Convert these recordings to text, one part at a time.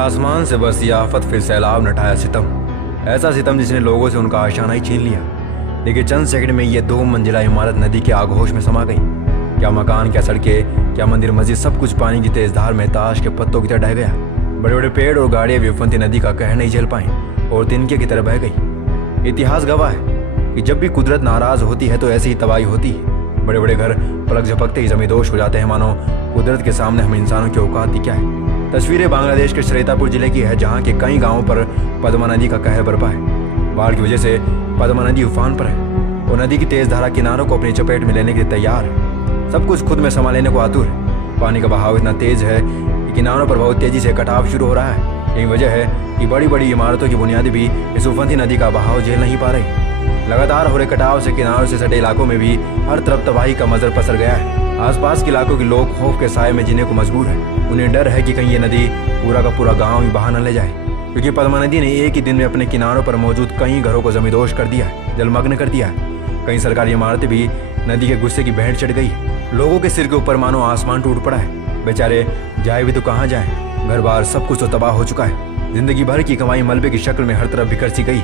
आसमान से बरसी आफत फिर सैलाब न ढाया सितम। ऐसा सितम जिसने लोगों से उनका आशाना ही छीन लिया। लेकिन चंद सेकंड में ये 2 मंजिला इमारत नदी के आगोश में समा गई। क्या मकान, क्या सड़कें, क्या मंदिर मस्जिद, सब कुछ पानी की तेज धार में ताश के पत्तों की तरह ढह गया। बड़े बड़े पेड़ और गाड़ियां विफंती नदी का कहर नहीं झेल पाई और तिनके की तरह बह गई। इतिहास गवाह है कि जब भी कुदरत नाराज होती है तो ऐसी ही तबाही होती है। बड़े बड़े घर पलक झपकते ही जमींदोश हो जाते हैं, मानो कुदरत के सामने हम इंसानों की औकात ही क्या है। तस्वीरें बांग्लादेश के श्रीतापुर जिले की है, जहाँ के कई गांवों पर पद्मा नदी का कहर बरपा है। बाढ़ की वजह से पद्मा नदी उफान पर है और नदी की तेज धारा किनारों को अपनी चपेट में लेने के लिए तैयार है। सब कुछ खुद में संभाल लेने को आतुर है। पानी का बहाव इतना तेज है कि किनारों पर बहुत तेजी से कटाव शुरू हो रहा है। यही वजह है कि बड़ी बड़ी इमारतों की बुनियादी भी इस उफनती नदी का बहाव झेल नहीं पा रही। लगातार हो रहे कटाव से किनारों से सटे इलाकों में भी हर तरफ तबाही का मंजर पसर गया है। आसपास के इलाकों के लोग खौफ के साए में जीने को मजबूर है। उन्हें डर है कि कहीं ये नदी पूरा का पूरा गांव ही बहा न ले जाए, क्योंकि पद्मा नदी ने एक ही दिन में अपने किनारों पर मौजूद कई घरों को जमींदोश कर दिया है, जलमग्न कर दिया है। कई सरकारी इमारतें भी नदी के गुस्से की भेंट चढ़ गई। लोगों के सिर के ऊपर मानो आसमान टूट पड़ा है। बेचारे जाए भी तो कहाँ जाए, घर बार सब कुछ तो तबाह हो चुका है। जिंदगी भर की कमाई मलबे की शक्ल में हर तरफ बिखर सी गई।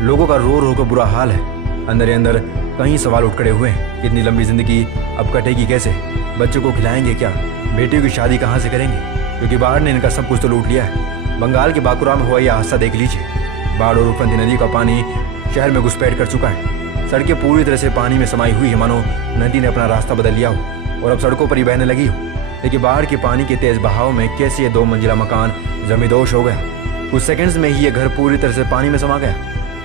लोगों का रो रो कर बुरा हाल है। अंदर ही अंदर कई सवाल उठ खड़े हुए हैं। इतनी लंबी जिंदगी अब कटेगी कैसे? बच्चों को खिलाएंगे क्या? बेटियों की शादी कहाँ से करेंगे? क्योंकि बाढ़ ने इनका सब कुछ तो लूट लिया है। बंगाल के बांकुरा में हुआ यह हादसा देख लीजिए। बाढ़ और उफनती नदी का पानी शहर में घुसपैठ कर चुका है। सड़कें पूरी तरह से पानी में समाई हुई है, मानो नदी ने अपना रास्ता बदल लिया हो और अब सड़कों पर ही बहने लगी हो। लेकिन बाढ़ के पानी के तेज बहाव में कैसे ये 2 मंजिला मकान जमींदोश हो गया। कुछ सेकंड्स में ही ये घर पूरी तरह से पानी में समा गया।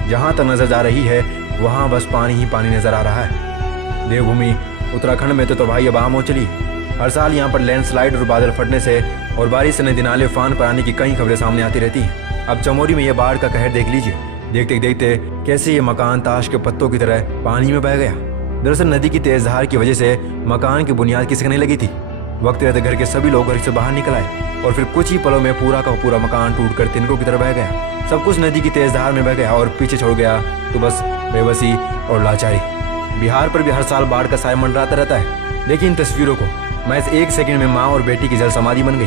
जहाँ तक नजर जा रही है वहाँ बस पानी ही पानी नजर आ रहा है। देवभूमि उत्तराखंड में तो तबाही अब आम हो चली। हर साल यहाँ पर लैंडस्लाइड और बादल फटने से और बारिश से नदी नाले उफान पर आने की कई खबरें सामने आती रहती हैं। अब चमोली में यह बाढ़ का कहर देख लीजिए। देखते देखते कैसे ये मकान ताश के पत्तों की तरह पानी में बह गया। दरअसल नदी की तेज धार की वजह से मकान की बुनियाद खिसकने लगी थी। वक्त रहते घर के सभी लोग घर से बाहर निकल आए और फिर कुछ ही पलों में पूरा का पूरा मकान टूटकर तिनकों की तरह बह गया। सब कुछ नदी की तेज धार में बह गया और पीछे छोड़ गया तो बस बेबसी और लाचारी। बिहार पर भी हर साल बाढ़ का साया मंडराता रहता है। देखिए इन तस्वीरों को। महज 1 सेकंड में माँ और बेटी की जल समाधि बन गई।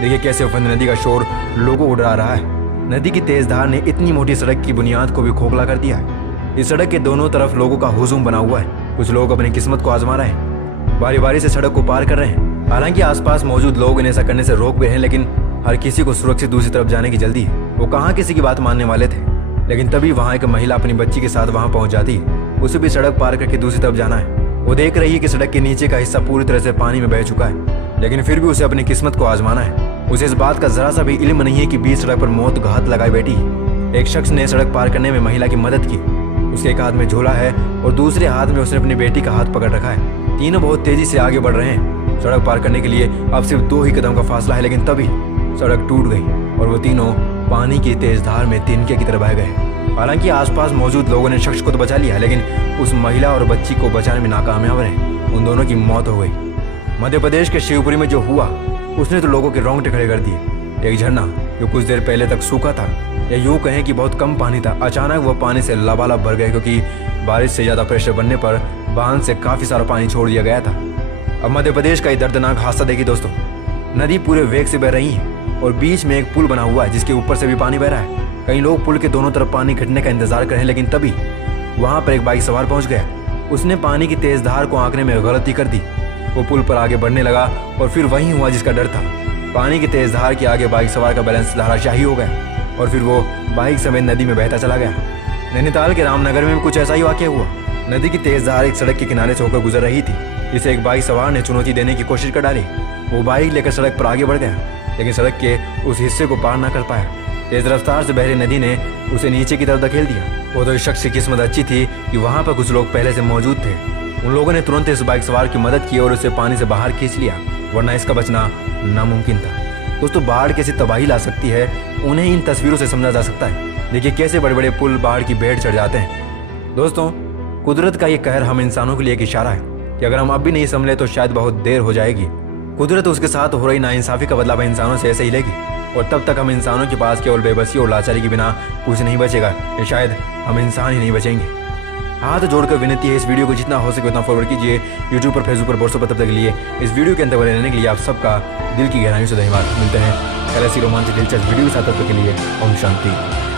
देखिए कैसे उफनती नदी का शोर लोगों को डरा रहा है। नदी की तेज धार ने इतनी मोटी सड़क की बुनियाद को भी खोखला कर दिया है। इस सड़क के दोनों तरफ लोगों का हुजूम बना हुआ है। कुछ लोग अपनी किस्मत को आजमा रहे हैं, बारी बारी से सड़क को पार कर रहे हैं। हालांकि आसपास मौजूद लोग इन्हें ऐसा करने से रोक भी रहे हैं, लेकिन हर किसी को सुरक्षित दूसरी तरफ जाने की जल्दी है। वो कहाँ किसी की बात मानने वाले थे। लेकिन तभी वहाँ एक महिला अपनी बच्ची के साथ वहाँ पहुँच जाती है। उसे भी सड़क पार करके दूसरी तरफ जाना है। वो देख रही है कि सड़क के नीचे का हिस्सा पूरी तरह से पानी में बह चुका है, लेकिन फिर भी उसे अपनी किस्मत को आजमाना है। उसे इस बात का जरा सा भी इल्म नहीं है कि बीच सड़क पर मौत घात लगाई बैठी। एक शख्स ने सड़क पार करने में महिला की मदद की। उसके एक हाथ में झोला है और दूसरे हाथ में उसने अपनी बेटी का हाथ पकड़ रखा है। तीनों बहुत तेजी से आगे बढ़ रहे हैं। सड़क पार करने के लिए अब सिर्फ 2 ही कदम का फासला है, लेकिन तभी सड़क टूट गई और वो तीनों पानी की तेज धार में तिनके की तरह बह गए। हालांकि आसपास मौजूद लोगों ने शख्स को तो बचा लिया, लेकिन उस महिला और बच्ची को बचाने में नाकामयाब रहे। उन दोनों की मौत हो गई। मध्य प्रदेश के शिवपुरी में जो हुआ उसने तो लोगों के रोंगटे खड़े कर दिए। एक झरना जो कुछ देर पहले तक सूखा था, या यूं कहें कि बहुत कम पानी था, अचानक वह पानी से लबालब भर गया, क्योंकि बारिश से ज्यादा प्रेशर बनने पर बांध से काफी सारा पानी छोड़ दिया गया था। अब मध्य प्रदेश का ये दर्दनाक हादसा देखिए दोस्तों। नदी पूरे वेग से बह रही है और बीच में एक पुल बना हुआ है जिसके ऊपर से भी पानी बह रहा है। कई लोग पुल के दोनों तरफ पानी घटने का इंतजार कर रहे हैं, लेकिन तभी वहां पर एक बाइक सवार पहुंच गया। उसने पानी की तेज धार को आंकने में गलती कर दी। वो पुल पर आगे बढ़ने लगा और फिर वही हुआ जिसका डर था। पानी की तेज धार के आगे बाइक सवार का बैलेंस धराशाही हो गया और फिर वो बाइक समेत नदी में बहता चला गया। नैनीताल के रामनगर में भी कुछ ऐसा ही वाकया हुआ। नदी की तेज धार एक सड़क के किनारे से होकर गुजर रही थी, जिसे एक बाइक सवार ने चुनौती देने की कोशिश कर डाली। वो बाइक लेकर सड़क पर आगे बढ़ गया, लेकिन सड़क के उस हिस्से को पार न कर पाया। तेज रफ्तार से बह रही नदी ने उसे नीचे की तरफ धकेल दिया। वो तो इस शख्स की किस्मत अच्छी थी कि वहाँ पर कुछ लोग पहले से मौजूद थे। उन लोगों ने तुरंत इस बाइक सवार की मदद की और उसे पानी से बाहर खींच लिया, वरना इसका बचना नामुमकिन था। दोस्तों बाढ़ कैसी तबाही ला सकती है उन्हें इन तस्वीरों से समझा जा सकता है। देखिए कैसे बड़े बड़े पुल बाढ़ की भेंट चढ़ जाते हैं। दोस्तों कुदरत का ये कहर हम इंसानों के लिए एक इशारा है कि अगर हम अब भी नहीं संभले तो शायद बहुत देर हो जाएगी। कुदरत उसके साथ हो रही नाइंसाफी का बदला इंसानों से ऐसे ही लेगी और तब तक हम इंसानों के पास केवल बेबसी और लाचारी के बिना कुछ नहीं बचेगा, या शायद हम इंसान ही नहीं बचेंगे। हाथ जोड़कर विनती है, इस वीडियो को जितना हो सके उतना फॉरवर्ड कीजिए यूट्यूब पर, फेसबुक पर, व्हाट्सएप पर। तब तक के लिए इस वीडियो के अंत बने रहने के लिए आप सबका दिल की गहराइयों से धन्यवाद। मिलते हैं कल ऐसी रोमांच दिलचस्प वीडियो के साथ, तब तक के लिए ओम शांति।